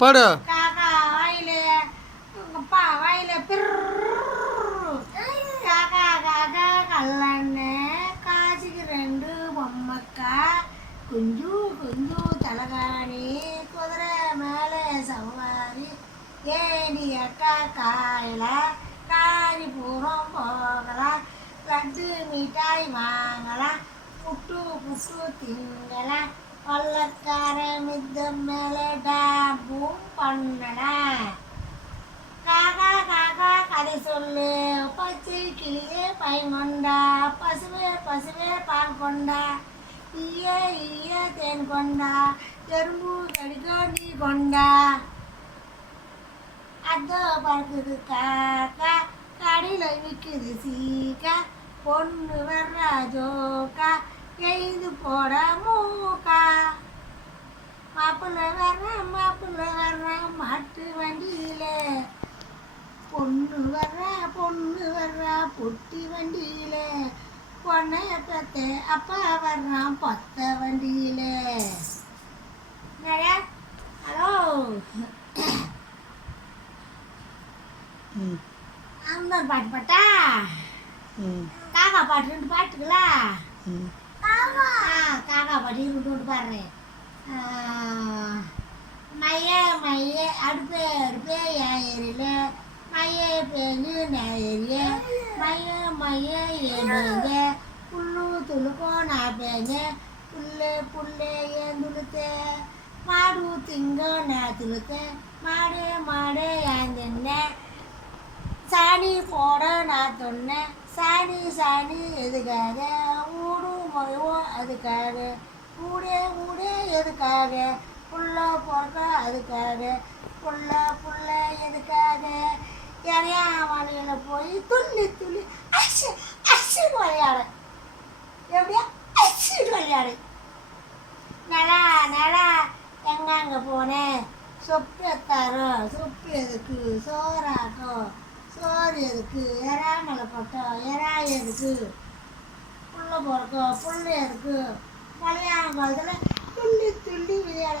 பாடு. காக்கா வாயில அப்பா வாயில காக்கா காக்கா கல்லண்ணே காசிக்கு 2 பொம்மக்கா குஞ்சு குஞ்சு தலகாணி குதிரை மேலே சவாரி ஏடி அக்கா காயில காரி பூரம் போகலாம் லட்டு மிட்டாய் வாங்கலாம் புட்டு புட்டு திங்கலாம் பள்ளக்கார மித்தம் மேலே டாம்பும் பண்ணலாம் காக்கா காக்கா கதை சொல்லு பச்சை கிளியே பயங்கொண்டா பசுவே பசுவே பால் கொண்டா ஈய ஈய தேன் கொண்டா எறும்பு கடிக்கோ நீ கொண்டா அதோ பறக்குது காக்கா கடையில் விற்குது சீக்கா பொண்ணு வர்றா ஜோக்கா எழுந்து போட மூக்கா மாப்பிள்ளை வர்றான் மாட்டு வண்டியில பொண்ணு வர்றா பொட்டி வண்டியில பொண்ணைய பத்த அப்பா வர்றான் பத்த வண்டியில. ஹலோ அந்த பாட்டு பாட்டா காக்கா பாட்டு 2 பாட்டுங்களா காக்கா பாட்டு 2 பாடுறேன். மைய மைய அடுப்பே அடுப்பே ஏறில மைய பேஞ்சு நேரிய மைய மைய ஏங்க புல்லு துளுக்கோ நான் பேங்க புல்லு புல்லே ஏன் துளுத்தே மாடு திங்கோ நான் துளுத்தேன் மாடு மாடு ஏன் தின்னேன் சாணி போட நான் சொன்னேன் சாணி சாணி எதுக்காக ஊடு மொழிவோம் அதுக்காக ஊடே ஊடே எதுக்காக புள்ள பிறக்க அதுக்காக புள்ள புள்ள எதுக்காக யாரையா மலையில் போய் துள்ளி துள்ளி அச்சு அச்சு விளையாடு எப்படியா அச்சு விளையாடு நலா நலா எங்கங்க போனேன் சொப்பு எத்தாரோ சொப்பு எதுக்கு சோறாக்கும் சோறு எதுக்கு எறா மலை போட்டோம் எறா எதுக்கு புள்ள பிறக்கும் புள்ள எதுக்கு மலையாளத்தில் துள்ளி துள்ளி விளையாட